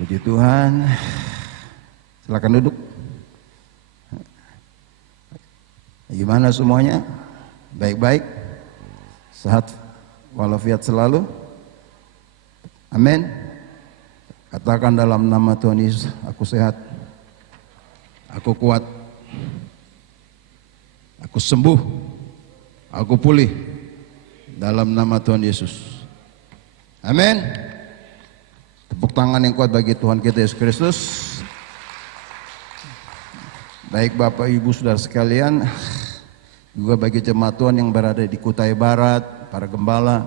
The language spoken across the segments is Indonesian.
Puji Tuhan. Silakan duduk. Gimana semuanya? Baik-baik? Sehat walafiat selalu? Amin. Katakan dalam nama Tuhan Yesus, aku sehat, aku kuat, aku sembuh, aku pulih dalam nama Tuhan Yesus. Amin. Tepuk tangan yang kuat bagi Tuhan kita Yesus Kristus. Baik Bapak Ibu Saudara sekalian, juga bagi jemaat Tuhan yang berada di Kutai Barat, para gembala,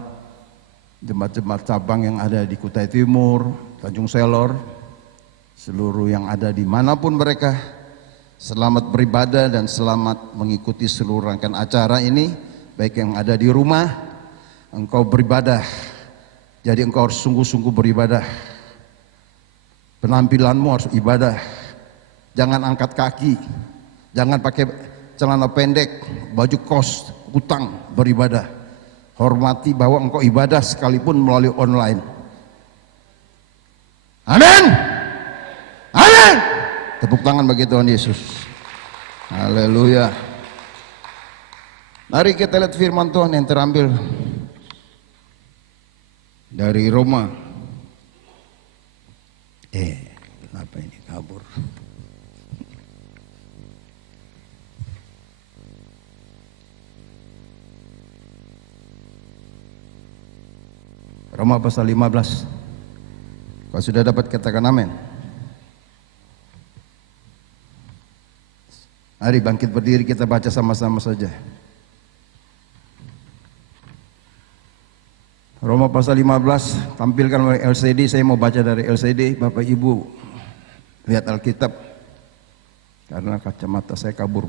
jemaat-jemaat cabang yang ada di Kutai Timur, Tanjung Selor, seluruh yang ada dimanapun mereka, selamat beribadah dan selamat mengikuti seluruh rangkaian acara ini. Baik yang ada di rumah, engkau beribadah, jadi engkau harus sungguh-sungguh beribadah. Penampilanmu harus ibadah, jangan angkat kaki, jangan pakai celana pendek, baju kos, kutang, beribadah. Hormati bahwa engkau ibadah sekalipun melalui online. Amin. Amin. Tepuk tangan bagi Tuhan Yesus. Haleluya. Mari kita lihat firman Tuhan yang terambil dari Roma. Kenapa ini kabur? Roma pasal 15. Kalau sudah dapat katakan amin. Mari bangkit berdiri, kita baca sama-sama saja. Roma pasal 15, tampilkan oleh LCD, saya mau baca dari LCD. Bapak Ibu lihat Alkitab, karena kacamata saya kabur,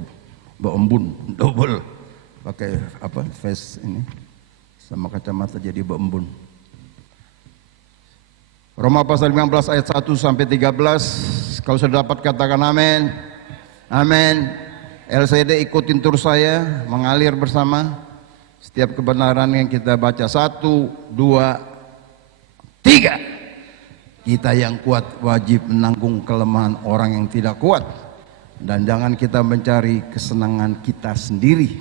beembun, double, pakai apa, face ini, sama kacamata jadi beembun. Roma pasal 15 ayat 1 sampai 13, kalau sudah dapat katakan amin. Amin. LCD ikutin tur saya, mengalir bersama. Setiap kebenaran yang kita baca 1, 2, 3. Kita yang kuat wajib menanggung kelemahan orang yang tidak kuat. Dan jangan kita mencari kesenangan kita sendiri.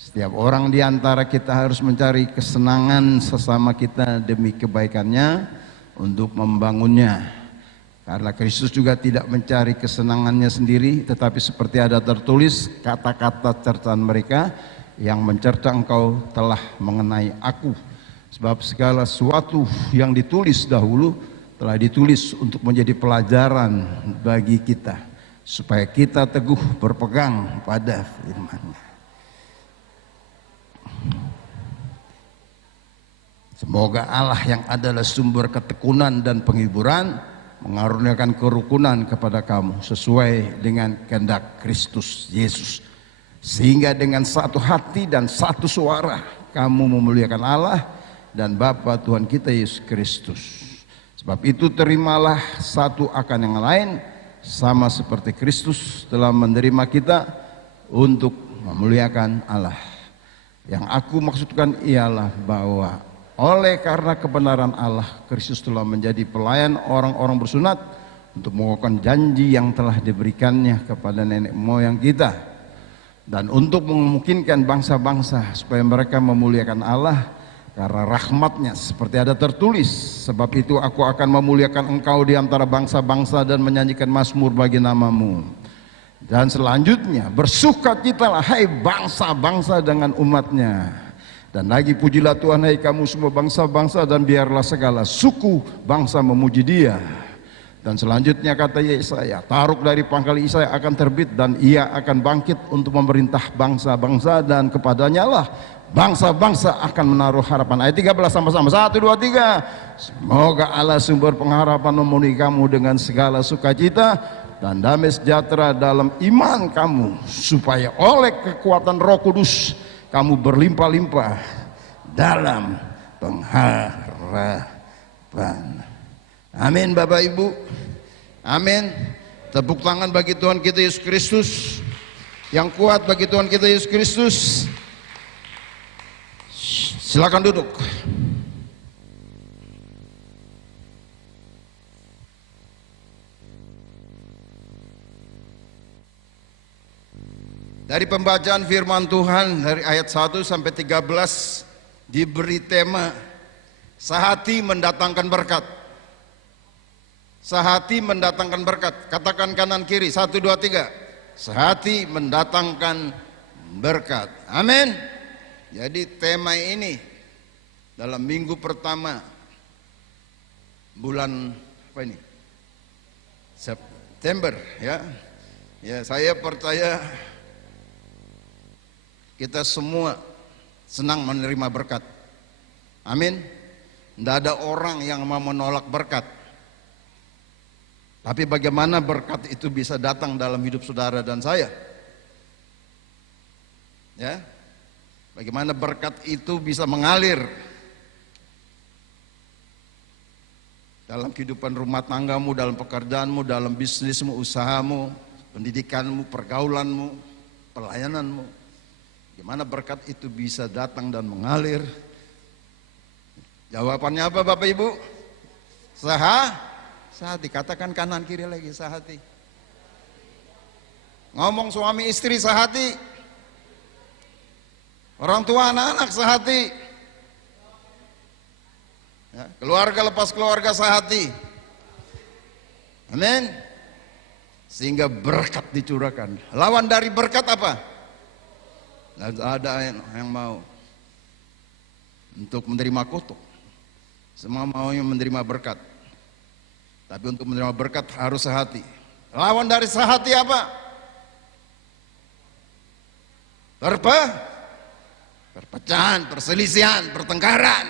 Setiap orang di antara kita harus mencari kesenangan sesama kita demi kebaikannya untuk membangunnya. Karena Kristus juga tidak mencari kesenangannya sendiri, tetapi seperti ada tertulis kata-kata cercaan mereka, yang mencerca engkau telah mengenai aku. Sebab segala sesuatu yang ditulis dahulu telah ditulis untuk menjadi pelajaran bagi kita, supaya kita teguh berpegang pada firman-Nya. Semoga Allah yang adalah sumber ketekunan dan penghiburan mengaruniakan kerukunan kepada kamu sesuai dengan kehendak Kristus Yesus, sehingga dengan satu hati dan satu suara kamu memuliakan Allah dan Bapa Tuhan kita Yesus Kristus. Sebab itu terimalah satu akan yang lain, sama seperti Kristus telah menerima kita untuk memuliakan Allah. Yang aku maksudkan ialah bahwa oleh karena kebenaran Allah, Kristus telah menjadi pelayan orang-orang bersunat untuk menguatkan janji yang telah diberikannya kepada nenek moyang kita, dan untuk memungkinkan bangsa-bangsa supaya mereka memuliakan Allah karena rahmat-Nya, seperti ada tertulis, sebab itu aku akan memuliakan engkau di antara bangsa-bangsa dan menyanyikan mazmur bagi nama-Mu. Dan selanjutnya, bersukacitalah hai bangsa-bangsa dengan umat-Nya, dan lagi pujilah Tuhan hai kamu semua bangsa-bangsa, dan biarlah segala suku bangsa memuji Dia. Dan selanjutnya kata Yesaya, taruk dari pangkal Yesaya akan terbit dan ia akan bangkit untuk memerintah bangsa-bangsa, dan kepadanya lah bangsa-bangsa akan menaruh harapan. Ayat 13 sama-sama, 1, 2, 3. Semoga Allah sumber pengharapan memenuhi kamu dengan segala sukacita dan damai sejahtera dalam iman kamu, supaya oleh kekuatan Roh Kudus kamu berlimpah-limpah dalam pengharapan. Amin Bapak Ibu. Amin. Tepuk tangan bagi Tuhan kita Yesus Kristus. Yang kuat bagi Tuhan kita Yesus Kristus. Silakan duduk. Dari pembacaan firman Tuhan dari ayat 1 sampai 13 diberi tema sehati mendatangkan berkat. Sehati mendatangkan berkat. Katakan kanan kiri, 1, 2, 3. Sehati mendatangkan berkat. Amin. Jadi tema ini dalam minggu pertama bulan apa ini? September, ya. Ya, saya percaya kita semua senang menerima berkat. Amin. Tidak ada orang yang mau menolak berkat. Tapi bagaimana berkat itu bisa datang dalam hidup saudara dan saya? Ya. Bagaimana berkat itu bisa mengalir dalam kehidupan rumah tanggamu, dalam pekerjaanmu, dalam bisnismu, usahamu, pendidikanmu, pergaulanmu, pelayananmu. Gimana berkat itu bisa datang dan mengalir? Jawabannya apa Bapak Ibu? Sehati. Katakan kanan kiri lagi, sehati. Ngomong suami istri sehati. Orang tua anak-anak sehati. Ya, keluarga lepas keluarga sehati. Amin. Sehingga berkat dicurahkan. Lawan dari berkat apa? Tidak ada yang mau untuk menerima kutuk. Semua maunya menerima berkat. Tapi untuk menerima berkat harus sehati. Lawan dari sehati apa? Perpecahan, perselisihan, pertengkaran,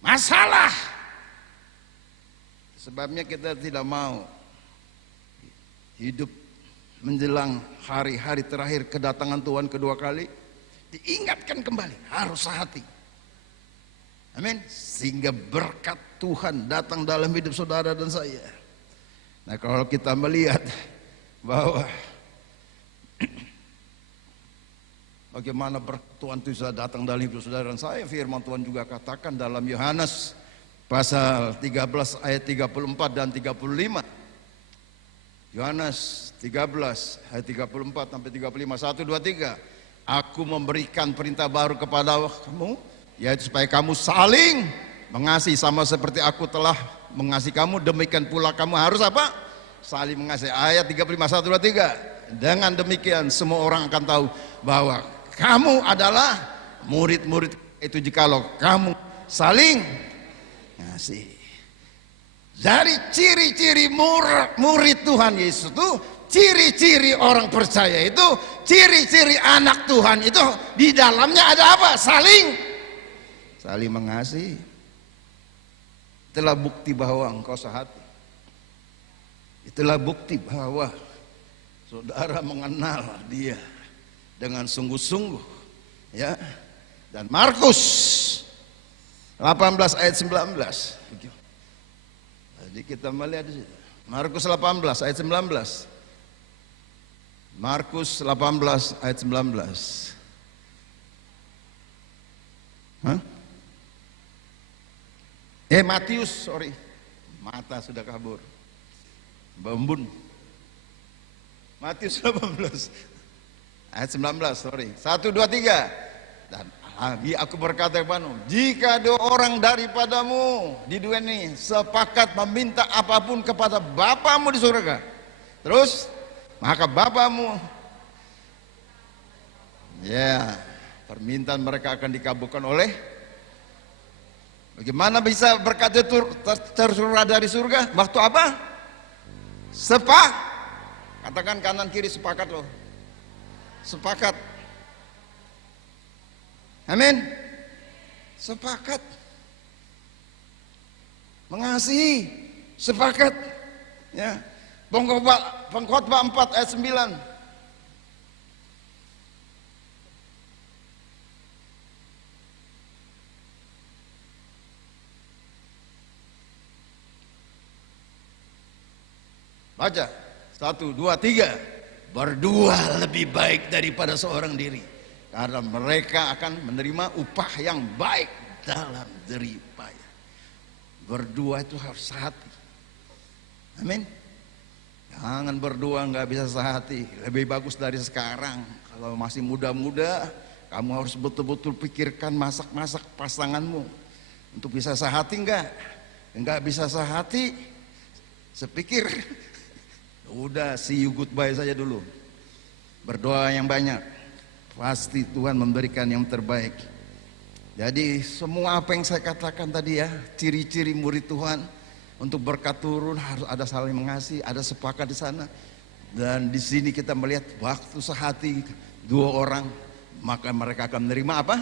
masalah. Sebabnya kita tidak mau hidup menjelang hari-hari terakhir kedatangan Tuhan kedua kali, diingatkan kembali harus sehati. Amin. Sehingga berkat Tuhan datang dalam hidup saudara dan saya. Nah, kalau kita melihat bahwa bagaimana berkat Tuhan itu bisa datang dalam hidup saudara dan saya, firman Tuhan juga katakan dalam Yohanes pasal 13 ayat 34 dan 35. Yohanes 13 ayat 34 sampai 35. 1, 2, 3. Aku memberikan perintah baru kepada kamu, yaitu supaya kamu saling mengasihi sama seperti aku telah mengasihi kamu, demikian pula kamu harus apa? Saling mengasihi. Ayat 35, 1, 2, 3. Dengan demikian semua orang akan tahu bahwa kamu adalah murid-murid itu jikalau kamu saling mengasihi. Dari ciri-ciri murid Tuhan Yesus itu, ciri-ciri orang percaya itu, ciri-ciri anak Tuhan itu, di dalamnya ada apa? Saling mengasihi. Itulah bukti bahwa engkau sehati. Itulah bukti bahwa saudara mengenal dia dengan sungguh-sungguh, ya. Dan Markus 18 ayat 19. Jadi kita melihat di situ. Markus 18 ayat 19. Markus 18 ayat 19. Hah? Matius, sorry. Mata sudah kabur. Bembun. Matius 18 ayat 19, sorry. 1, 2, 3. Dan lagi aku berkata kepadamu, jika dua orang daripadamu di dunia ini sepakat meminta apapun kepada Bapamu di surga, terus maka Bapamu, ya, permintaan mereka akan dikabulkan oleh. Bagaimana bisa berkat itu tersurah dari surga? Waktu apa? Katakan kanan kiri, sepakat loh. Sepakat. Amin. Sepakat. Mengasihi. Sepakat. Ya. Pengkhotbah 4 ayat 9. Baca. 1, 2, 3. Berdua lebih baik daripada seorang diri, karena mereka akan menerima upah yang baik dalam jerih payah. Berdua itu harus sehati. Amin. Jangan berdoa nggak bisa sehati. Lebih bagus dari sekarang. Kalau masih muda-muda, kamu harus betul-betul pikirkan masak-masak pasanganmu. Untuk bisa sehati enggak bisa sehati, sepikir udah see you goodbye saja dulu. Berdoa yang banyak, pasti Tuhan memberikan yang terbaik. Jadi semua apa yang saya katakan tadi ya, ciri-ciri murid Tuhan untuk berkat turun harus ada saling mengasihi, ada sepakat di sana. Dan di sini kita melihat waktu sehati dua orang, maka mereka akan menerima apa?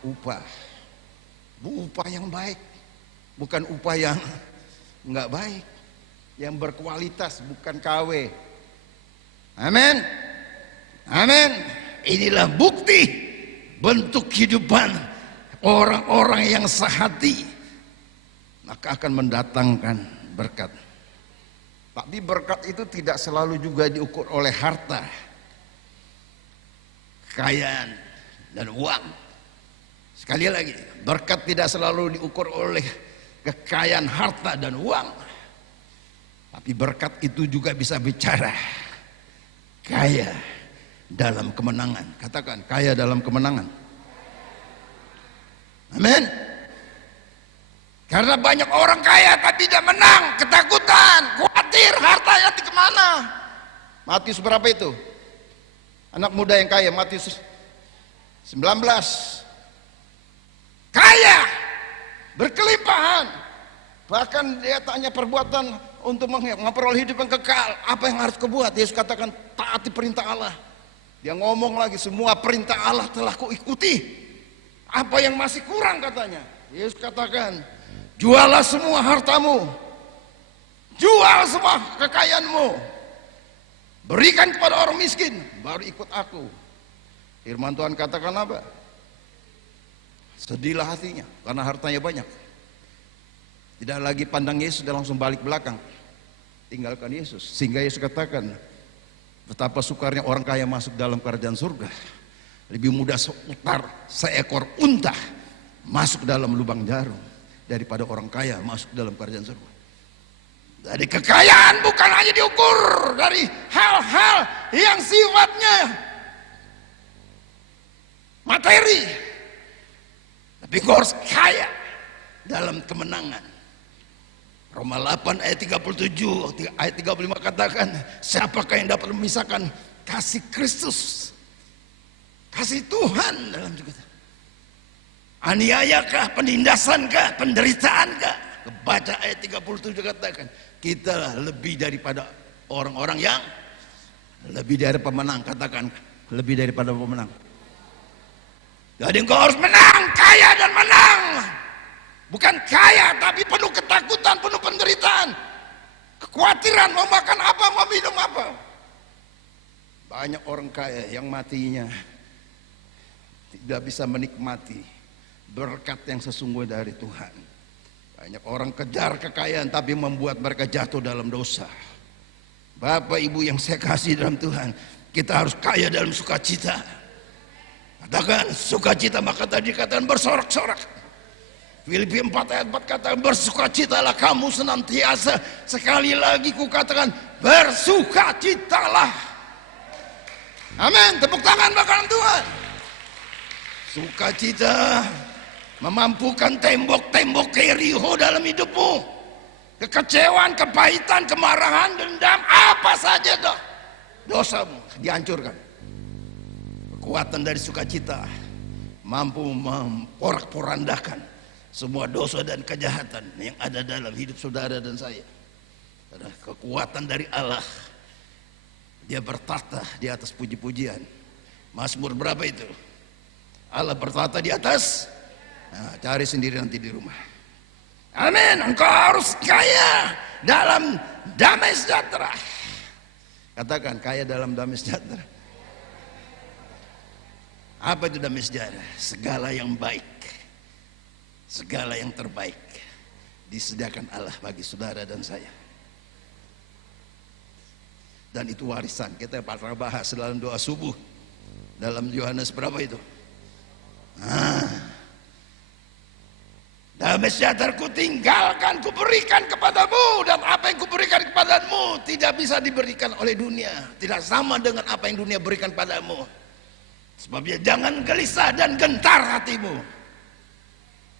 Upah. Upah yang baik, bukan upah yang enggak baik, yang berkualitas, bukan KW. Amin. Amin. Inilah bukti bentuk kehidupan orang-orang yang sehati, maka akan mendatangkan berkat. Tapi berkat itu tidak selalu juga diukur oleh harta, kekayaan, dan uang. Sekali lagi, berkat tidak selalu diukur oleh kekayaan, harta, dan uang. Tapi berkat itu juga bisa bicara kaya dalam kemenangan. Katakan, kaya dalam kemenangan. Amin. Karena banyak orang kaya tapi tidak menang, ketakutan, khawatir hartanya di kemana. Matius berapa itu? Anak muda yang kaya, Matius 19. Kaya, berkelimpahan. Bahkan dia tanya perbuatan untuk memperoleh hidup yang kekal. Apa yang harus kebuat? Yesus katakan, taati perintah Allah. Dia ngomong lagi, semua perintah Allah telah kuikuti. Apa yang masih kurang katanya? Yesus katakan, jualah semua hartamu, jual semua kekayaanmu, berikan kepada orang miskin, baru ikut aku. Firman Tuhan katakan apa? Sedihlah hatinya karena hartanya banyak. Tidak lagi pandang Yesus, dan langsung balik belakang, tinggalkan Yesus. Sehingga Yesus katakan, betapa sukarnya orang kaya masuk dalam kerajaan surga. Lebih mudah seekor unta masuk dalam lubang jarum daripada orang kaya masuk dalam kerajaan surga. Jadi kekayaan bukan hanya diukur dari hal-hal yang sifatnya materi, tapi kau harus kaya dalam kemenangan. Roma 8 ayat 37 ayat 35 katakan, siapakah yang dapat memisahkan kasih Kristus, kasih Tuhan dalam juga? Aniayakah, penindasankah, penderitaankah? Kebaca ayat 37 katakan, kita lebih daripada orang-orang yang lebih dari pemenang. Katakan, lebih daripada pemenang. Jadi engkau harus menang, kaya dan menang. Bukan kaya tapi penuh ketakutan, penuh penderitaan, kekhawatiran mau makan apa, mau minum apa. Banyak orang kaya yang matinya tidak bisa menikmati berkat yang sesungguhnya dari Tuhan. Banyak orang kejar kekayaan tapi membuat mereka jatuh dalam dosa. Bapak Ibu yang saya kasih dalam Tuhan, kita harus kaya dalam sukacita. Katakan sukacita, maka tadi katakan bersorak-sorak. Filipi 4 ayat 4 katakan, bersukacitalah kamu senantiasa. Sekali lagi ku katakan, bersukacitalah. Amin. Tepuk tangan bakalan Tuhan. Sukacita memampukan tembok-tembok Yerikho dalam hidupmu. Kekecewaan, kepahitan, kemarahan, dendam, apa saja dosamu dihancurkan. Kekuatan dari sukacita mampu memporak-porandakan semua dosa dan kejahatan yang ada dalam hidup saudara dan saya. Ada kekuatan dari Allah. Dia bertata di atas puji-pujian. Mazmur berapa itu? Allah bertata di atas. Nah, cari sendiri nanti di rumah. Amin. Engkau harus kaya dalam damai sejahtera. Katakan, kaya dalam damai sejahtera. Apa itu damai sejahtera? Segala yang baik, segala yang terbaik disediakan Allah bagi saudara dan saya. Dan itu warisan. Kita pernah bahas dalam doa subuh. Dalam Yohanes berapa itu? Damai sejahtera ku tinggalkan, ku berikan kepadamu, dan apa yang ku berikan kepadamu tidak bisa diberikan oleh dunia, tidak sama dengan apa yang dunia berikan padamu. Sebabnya jangan gelisah dan gentar hatimu.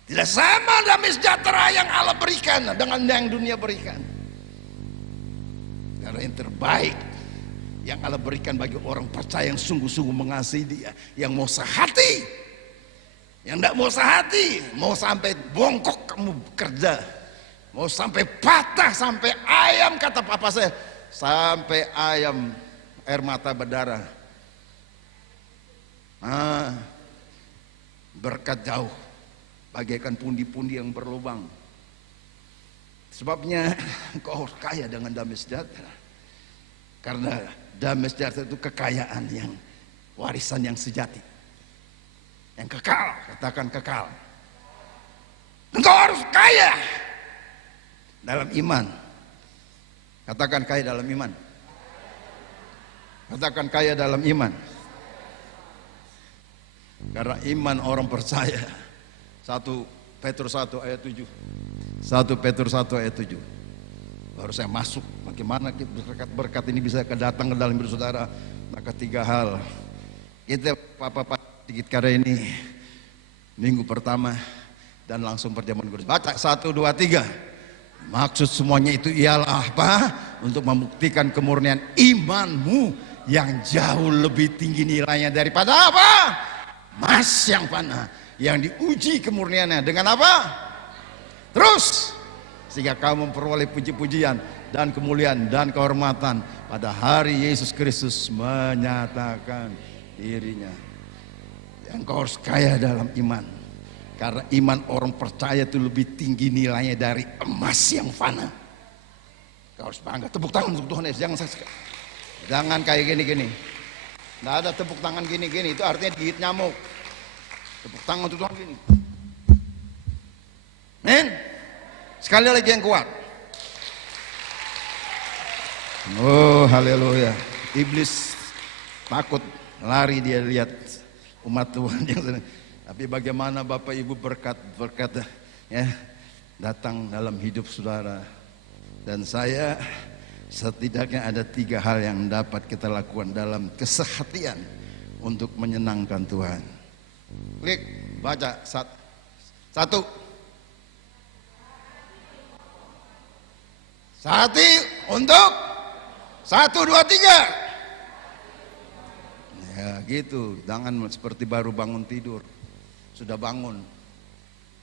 Tidak sama damai sejahtera yang Allah berikan dengan yang dunia berikan. Karena yang terbaik yang Allah berikan bagi orang percaya yang sungguh-sungguh mengasihi Dia, yang mau sehati. Yang tidak mau sehati, mau sampai bongkok kamu kerja, mau sampai patah, sampai ayam, kata papa saya, sampai ayam air mata berdarah. Berkat jauh bagaikan pundi-pundi yang berlubang. Sebabnya engkau kaya dengan damai sejahtera, karena damai sejahtera itu kekayaan yang warisan yang sejati, yang kekal. Katakan kekal. Engkau harus kaya dalam iman. Katakan kaya dalam iman. Katakan kaya dalam iman. Karena iman orang percaya. 1 Petrus 1 ayat 7. 1 Petrus 1 ayat 7. Baru saya masuk. Bagaimana berkat ini bisa datang ke dalam hidup saudara? Maka 3 hal. Kita sedikit karya ini minggu pertama dan langsung perjamuan kudus. Baca 1, 2, 3. Maksud semuanya itu ialah apa? Untuk membuktikan kemurnian imanmu yang jauh lebih tinggi nilainya daripada apa? Emas yang fana, yang diuji kemurniannya dengan apa? Terus sehingga kamu memperoleh puji-pujian dan kemuliaan dan kehormatan pada hari Yesus Kristus menyatakan dirinya. Engkau harus kaya dalam iman, karena iman orang percaya itu lebih tinggi nilainya dari emas yang fana. Kau harus bangga. Tepuk tangan untuk Tuhan Yesus. Jangan kayak gini-gini. Nggak ada tepuk tangan gini-gini, itu artinya digigit nyamuk. Tepuk tangan untuk Tuhan gini. Men, sekali lagi yang kuat. Oh haleluya. Iblis takut, lari dia lihat umat Tuhan yang sedang. Tapi bagaimana Bapak Ibu berkat ya datang dalam hidup saudara. Dan saya setidaknya ada 3 hal yang dapat kita lakukan dalam kesehatian untuk menyenangkan Tuhan. Klik, baca 1. Sehati untuk 1, 2, 3. Ya gitu, jangan seperti baru bangun tidur. Sudah bangun.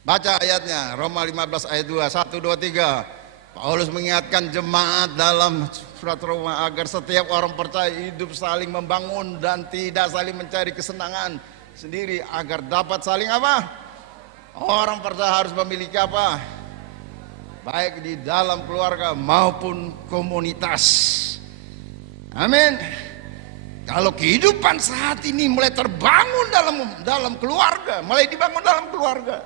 Baca ayatnya, Roma 15 ayat 2, 1, 2, 3. Paulus mengingatkan jemaat dalam surat Roma agar setiap orang percaya hidup saling membangun dan tidak saling mencari kesenangan sendiri, agar dapat saling apa? Orang percaya harus memiliki apa? Baik di dalam keluarga maupun komunitas. Amin. Kalau kehidupan saat ini mulai terbangun dalam keluarga, mulai dibangun dalam keluarga.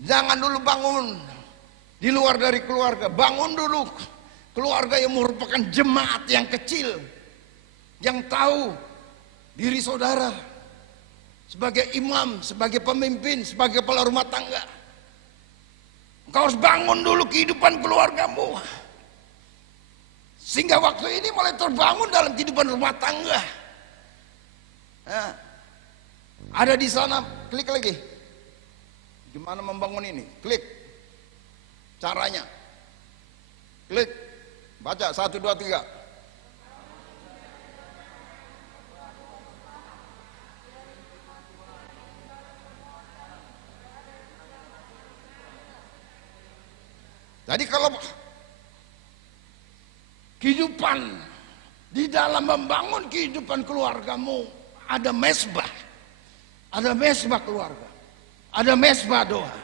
Jangan dulu bangun di luar dari keluarga, bangun dulu keluarga yang merupakan jemaat yang kecil, yang tahu diri saudara sebagai imam, sebagai pemimpin, sebagai kepala rumah tangga. Engkau harus bangun dulu kehidupan keluargamu, sehingga waktu ini mulai terbangun dalam kehidupan rumah tangga. Nah, ada di sana, klik lagi. Gimana membangun ini? Klik. Caranya. Klik. Baca 1, 2, 3. Jadi kalau kehidupan di dalam membangun kehidupan keluargamu, ada mesbah keluarga, ada mesbah doa,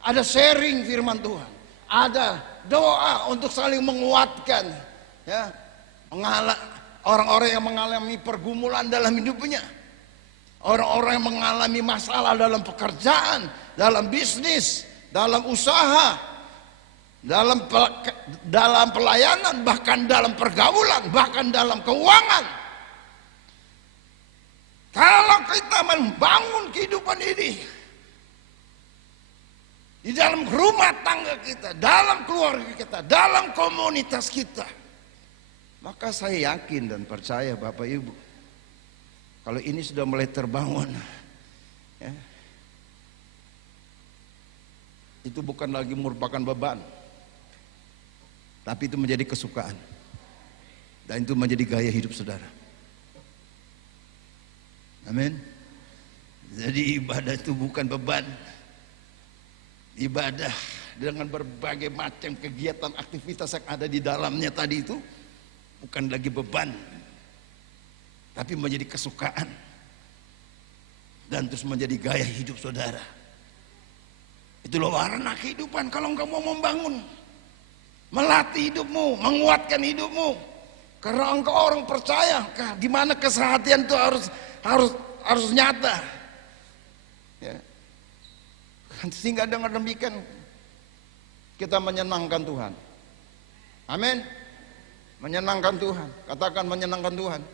ada sharing firman Tuhan, ada doa untuk saling menguatkan, ya, orang-orang yang mengalami pergumulan dalam hidupnya, orang-orang yang mengalami masalah dalam pekerjaan, dalam bisnis, dalam usaha, dalam pelayanan, bahkan dalam pergaulan, bahkan dalam keuangan. Kalau kita membangun kehidupan ini, di dalam rumah tangga kita, dalam keluarga kita, dalam komunitas kita. Maka saya yakin dan percaya Bapak Ibu, kalau ini sudah mulai terbangun, ya, itu bukan lagi merupakan beban, tapi itu menjadi kesukaan, dan itu menjadi gaya hidup saudara. Amin. Jadi ibadah itu bukan beban. Ibadah dengan berbagai macam kegiatan aktivitas yang ada di dalamnya tadi itu bukan lagi beban, tapi menjadi kesukaan, dan terus menjadi gaya hidup saudara. Itulah warna kehidupan. Kalau engkau mau membangun, melatih hidupmu, menguatkan hidupmu, karena engkau orang percaya, di mana kesehatan itu harus nyata, ya. Sehingga dengan demikian kita menyenangkan Tuhan. Amin. Menyenangkan Tuhan. Katakan menyenangkan Tuhan.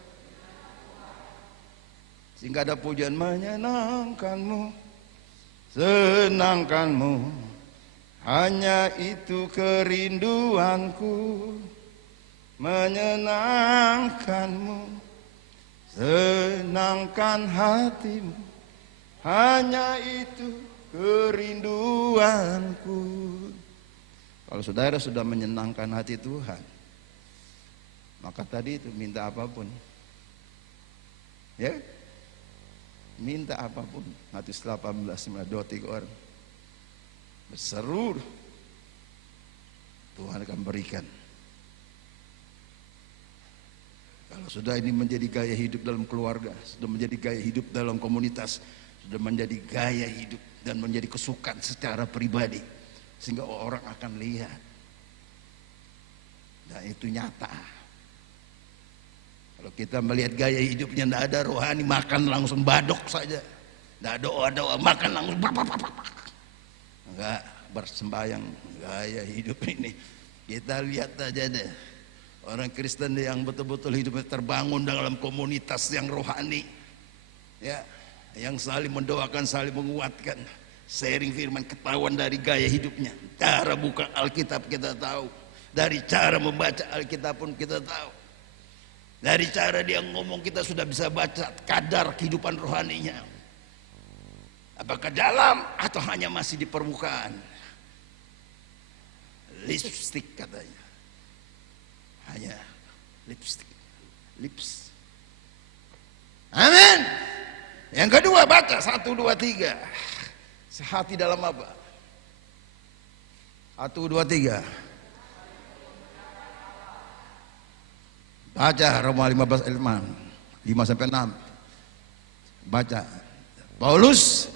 Sehingga ada pujian, menyenangkanmu, senangkanmu, hanya itu kerinduanku. Menyenangkanmu, senangkan hatimu, hanya itu kerinduanku. Kalau saudara sudah menyenangkan hati Tuhan, maka tadi itu minta apapun, ya, minta apapun. Matius 18, 2-3 orang berseru, Tuhan akan berikan. Kalau sudah ini menjadi gaya hidup dalam keluarga, sudah menjadi gaya hidup dalam komunitas, sudah menjadi gaya hidup dan menjadi kesukaan secara pribadi, sehingga orang akan lihat, dan itu nyata. Kalau kita melihat gaya hidupnya tidak ada rohani, makan langsung badok saja, tidak doa-doa, makan langsung enggak bersembahyang. Gaya hidup ini kita lihat aja deh, orang Kristen yang betul-betul hidupnya terbangun dalam komunitas yang rohani, ya, yang saling mendoakan, saling menguatkan, sharing firman, ketahuan dari gaya hidupnya. Cara buka Alkitab kita tahu, dari cara membaca Alkitab pun kita tahu, dari cara dia ngomong kita sudah bisa baca kadar kehidupan rohaninya. Apakah dalam atau hanya masih di permukaan? Lipstick katanya, hanya lipstick, lips. Amin. Yang kedua, baca 1, 2, 3. Sehati dalam apa? 1, 2, 3. Baca Roma 15 ayat 5-6. Baca. Paulus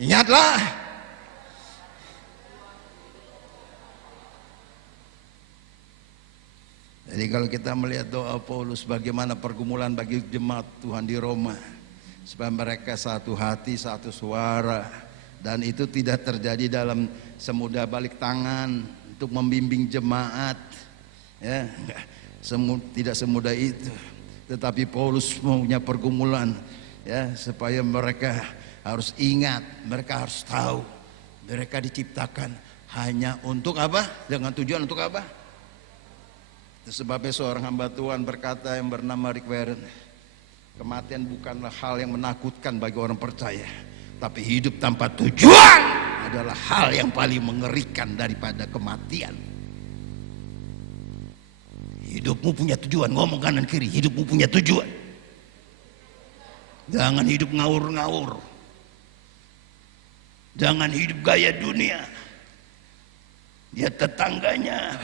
ingatlah Jadi kalau kita melihat doa Paulus, bagaimana pergumulan bagi jemaat Tuhan di Roma, supaya mereka satu hati, satu suara, dan itu tidak terjadi dalam semudah balik tangan untuk membimbing jemaat, ya, tidak semudah itu. Tetapi Paulus punya pergumulan, ya, supaya mereka harus ingat, mereka harus tahu, mereka diciptakan hanya untuk apa? Dengan tujuan untuk apa? Itu sebabnya seorang hamba Tuhan berkata yang bernama Rick Warren, kematian bukanlah hal yang menakutkan bagi orang percaya, tapi hidup tanpa tujuan adalah hal yang paling mengerikan daripada kematian. Hidupmu punya tujuan, ngomong kanan kiri, hidupmu punya tujuan. Jangan hidup ngawur-ngawur, jangan hidup gaya dunia. Lihat tetangganya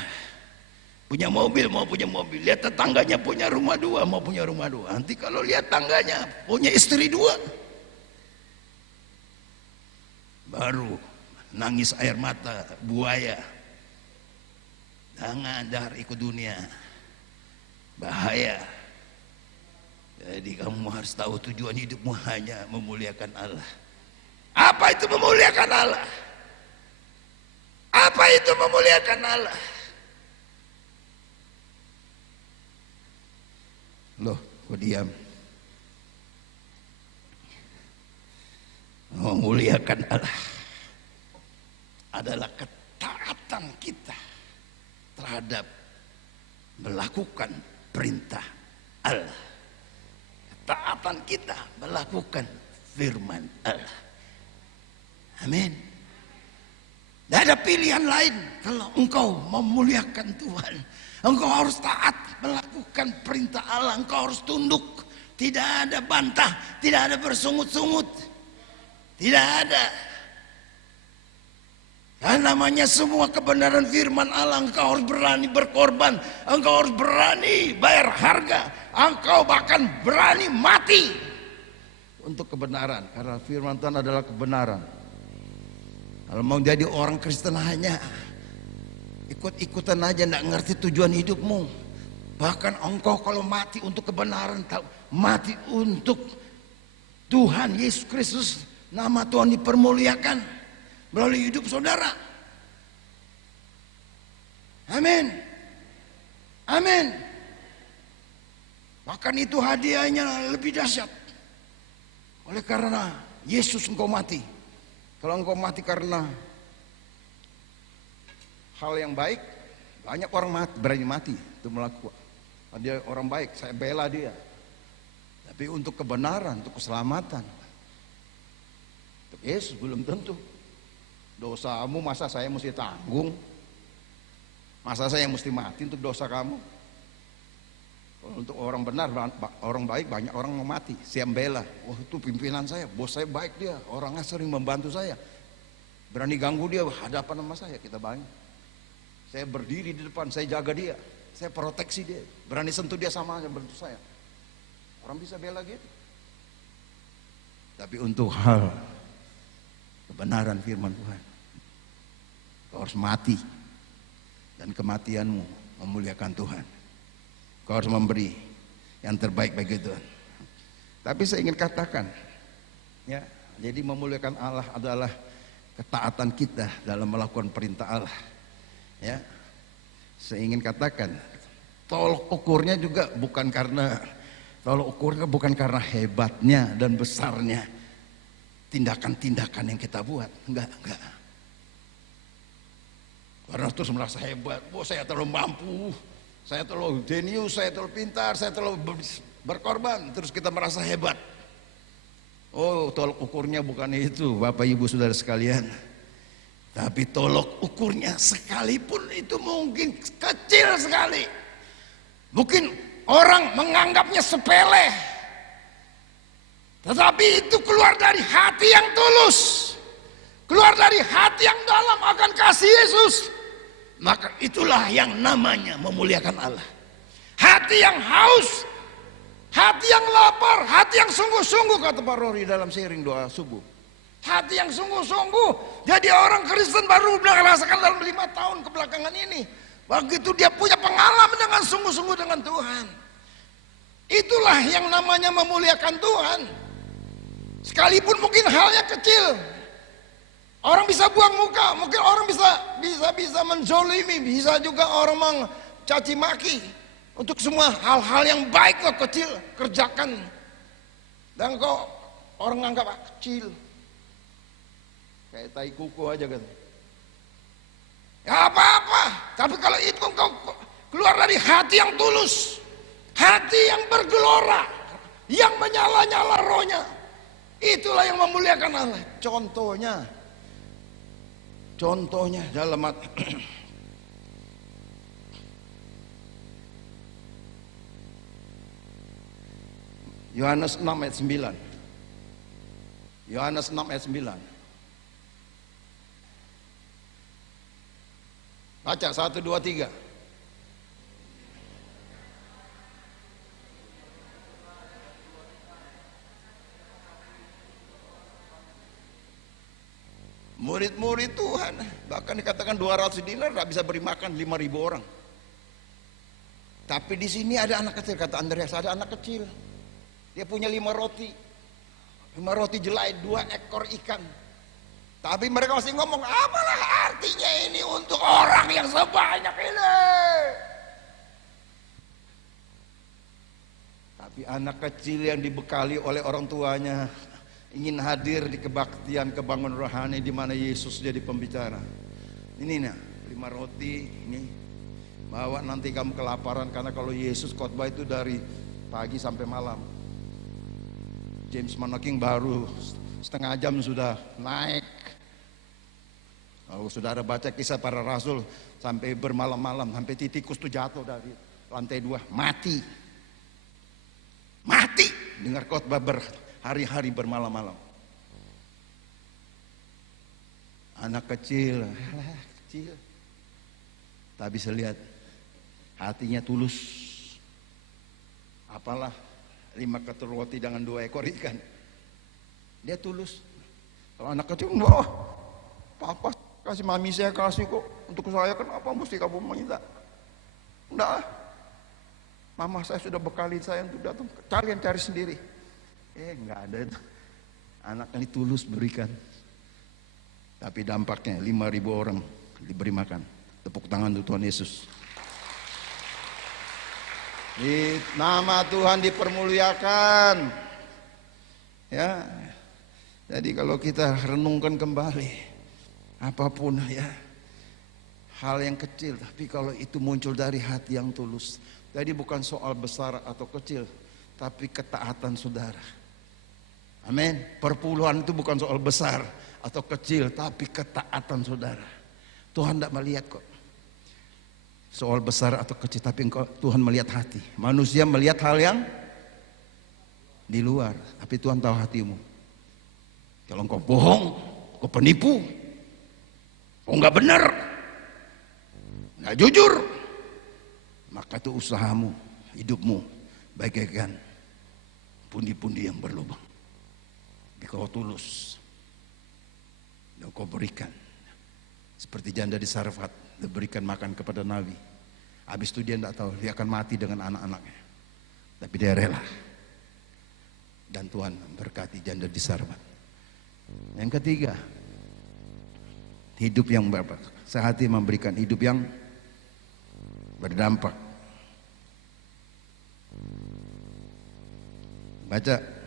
punya mobil, mau punya mobil. Lihat tetangganya punya rumah 2, mau punya rumah 2. Nanti kalau lihat tangganya punya istri 2, baru nangis air mata buaya. Jangan dahar ikut dunia, bahaya. Jadi kamu harus tahu tujuan hidupmu hanya memuliakan Allah. Apa itu memuliakan Allah? Apa itu memuliakan Allah? Loh, Kau diam. Memuliakan Allah adalah ketaatan kita terhadap melakukan perintah Allah. Ketaatan kita melakukan firman Allah. Amin. Tidak ada pilihan lain kalau engkau memuliakan Tuhan. Engkau harus taat melakukan perintah Allah. Engkau harus tunduk. Tidak ada bantah, tidak ada bersungut-sungut. Tidak ada. Dan namanya semua kebenaran firman Allah, engkau harus berani berkorban. Engkau harus berani bayar harga. Engkau bahkan berani mati untuk kebenaran. Karena firman Tuhan adalah kebenaran. Kalau mau jadi orang Kristen hanya ikut-ikutan aja, tidak ngerti tujuan hidupmu. Bahkan engkau kalau mati untuk kebenaran, mati untuk Tuhan Yesus Kristus, nama Tuhan dipermuliakan melalui hidup saudara. Amin. Amin. Bahkan itu hadiahnya lebih dahsyat. Oleh karena Yesus engkau mati. Kalau engkau mati karena hal yang baik, banyak orang berani mati untuk melakukan. Dia orang baik, saya bela dia. Tapi untuk kebenaran, untuk keselamatan, untuk Yesus belum tentu. Dosamu masa saya mesti tanggung? Masa saya mesti mati untuk dosa kamu? Untuk orang benar, orang baik, banyak orang mau mati. Siap bela. Wah, itu pimpinan saya, bos saya baik dia, orangnya sering membantu saya. Berani ganggu dia hadapan sama saya, kita banyak. Saya berdiri di depan, saya jaga dia, saya proteksi dia. Berani sentuh dia sama aja bantu saya. Orang bisa bela gitu. Tapi untuk hal kebenaran firman Tuhan, kau harus mati. Dan kematianmu memuliakan Tuhan. Kau harus memberi yang terbaik bagi Tuhan. Tapi saya ingin katakan, ya, jadi memuliakan Allah adalah ketaatan kita dalam melakukan perintah Allah. Ya, saya ingin katakan, tolok ukurnya juga bukan karena hebatnya dan besarnya tindakan-tindakan yang kita buat, enggak. Karena terus merasa hebat, saya terlalu mampu. Saya terlalu jenius, saya terlalu pintar, saya terlalu berkorban. Terus kita merasa hebat. Oh, tolok ukurnya bukan itu, Bapak Ibu Saudara sekalian. Tapi tolok ukurnya sekalipun itu mungkin kecil sekali. Mungkin orang menganggapnya sepele. Tetapi itu keluar dari hati yang tulus. Keluar dari hati yang dalam akan kasih Yesus. Maka itulah yang namanya memuliakan Allah. Hati yang haus, hati yang lapar, hati yang sungguh-sungguh, kata Pak Rory dalam sharing doa subuh. Hati yang sungguh-sungguh. Jadi orang Kristen baru merasakan dalam 5 tahun kebelakangan ini. Begitu dia punya pengalaman dengan sungguh-sungguh dengan Tuhan. Itulah yang namanya memuliakan Tuhan. Sekalipun mungkin halnya kecil. Orang bisa buang muka, mungkin orang bisa menzolimi, bisa juga orang mencaci maki. Untuk semua hal-hal yang baik kok kecil kerjakan, dan kok orang anggap kecil, kayak tai kuku aja kan. Ya apa-apa, tapi kalau itu engkau keluar dari hati yang tulus, hati yang bergelora, yang menyala-nyala rohnya, itulah yang memuliakan Allah. Contohnya dalam Yohanes 6 ayat 9. Yohanes 6 ayat 9. Baca 1, 2, 3. Murid-murid Tuhan, bahkan dikatakan 200 dinar tidak bisa beri makan 5.000 orang. Tapi di sini ada anak kecil, kata Andreas, ada anak kecil. Dia punya 5 roti. 5 roti jelai, 2 ekor ikan. Tapi mereka masih ngomong, apalah artinya ini untuk orang yang sebanyak ini. Tapi anak kecil yang dibekali oleh orang tuanya ingin hadir di kebaktian kebangun rohani di mana Yesus jadi pembicara. Ini nih 5 roti ini, bawa nanti kamu kelaparan, karena kalau Yesus khotbah itu dari pagi sampai malam. James Manoking baru setengah jam sudah naik. Kalau saudara baca Kisah Para Rasul, sampai bermalam-malam, sampai Titikus itu jatuh dari lantai 2, mati. Mati dengar khotbah berhari-hari bermalam-malam. Anak kecil, kecil, tapi bisa lihat hatinya tulus. Apalah 5 ketul roti dengan 2 ekor ikan, dia tulus. Kalau anak kecil, wah, papa kasih, mami saya kasih kok, untuk saya kenapa mesti kamu minta? Enggak, mama saya sudah bekali saya untuk datang, kalian cari sendiri. Enggak ada itu. Anak ini tulus berikan. Tapi dampaknya 5.000 orang diberi makan. Tepuk tangan untuk Tuhan Yesus. Nama Tuhan dipermuliakan. Ya. Jadi kalau kita renungkan kembali, apapun ya, hal yang kecil, tapi kalau itu muncul dari hati yang tulus. Jadi bukan soal besar atau kecil, tapi ketaatan saudara. Amin. Perpuluhan itu bukan soal besar atau kecil, tapi ketaatan saudara. Tuhan tidak melihat kok soal besar atau kecil, tapi Tuhan melihat hati. Manusia melihat hal yang di luar, tapi Tuhan tahu hatimu. Kalau engkau bohong, kau penipu, kau nggak benar, nggak jujur, maka itu usahamu, hidupmu bagaikan pundi-pundi yang berlubang. Tapi kau tulus dan kau berikan, seperti janda di Sarfat, dia berikan makan kepada Nabi. Habis itu dia tidak tahu dia akan mati dengan anak-anaknya, tapi dia rela, dan Tuhan berkati janda di Sarfat. Yang ketiga, hidup yang sehati memberikan hidup yang berdampak. Baca.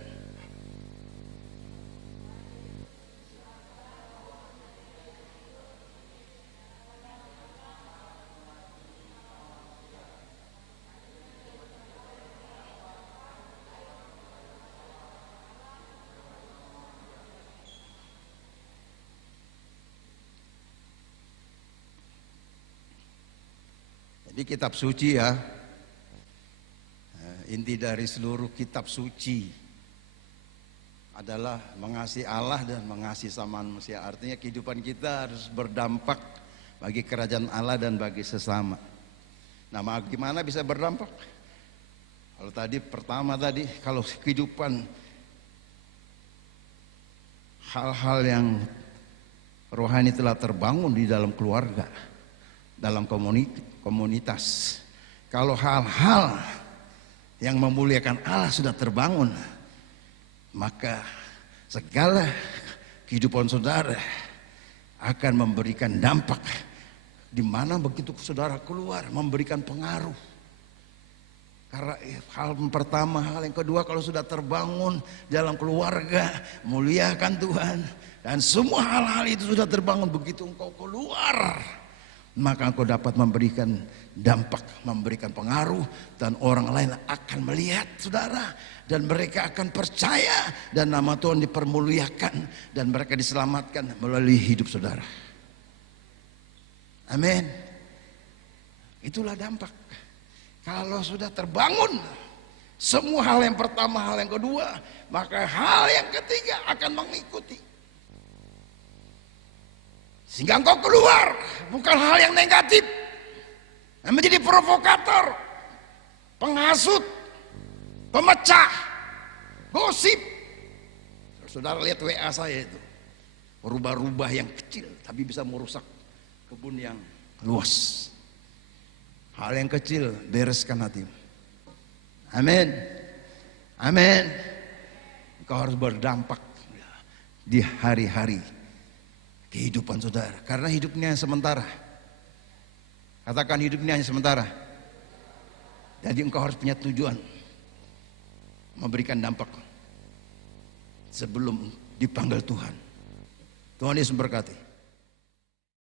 Jadi kitab suci ya, inti dari seluruh kitab suci adalah mengasihi Allah dan mengasihi sama manusia. Artinya kehidupan kita harus berdampak bagi kerajaan Allah dan bagi sesama. Nah, gimana bisa berdampak? Kalau tadi pertama tadi, kalau kehidupan hal-hal yang rohani telah terbangun di dalam keluarga, dalam komunitas. Kalau hal-hal yang memuliakan Allah sudah terbangun, maka segala kehidupan saudara akan memberikan dampak, di mana begitu saudara keluar memberikan pengaruh. Karena hal pertama, hal yang kedua, kalau sudah terbangun dalam keluarga, muliakan Tuhan, dan semua hal-hal itu sudah terbangun, begitu engkau keluar, maka engkau dapat memberikan dampak, memberikan pengaruh, dan orang lain akan melihat saudara, dan mereka akan percaya, dan nama Tuhan dipermuliakan, dan mereka diselamatkan melalui hidup saudara. Amin. Itulah dampak. Kalau sudah terbangun semua hal yang pertama, hal yang kedua, maka hal yang ketiga akan mengikuti. Sehingga engkau keluar bukan hal yang negatif, yang menjadi provokator, penghasut, pemecah, gosip. Saudara lihat WA saya itu, rubah-rubah yang kecil tapi bisa merusak kebun yang luas. Hal yang kecil bereskan hatimu. Amin. Amin. Engkau harus berdampak di hari-hari kehidupan saudara, karena hidupnya sementara. Katakan, hidupnya hanya sementara. Jadi engkau harus punya tujuan. memberikan dampak sebelum dipanggil Tuhan. Tuhan Yesus berkati.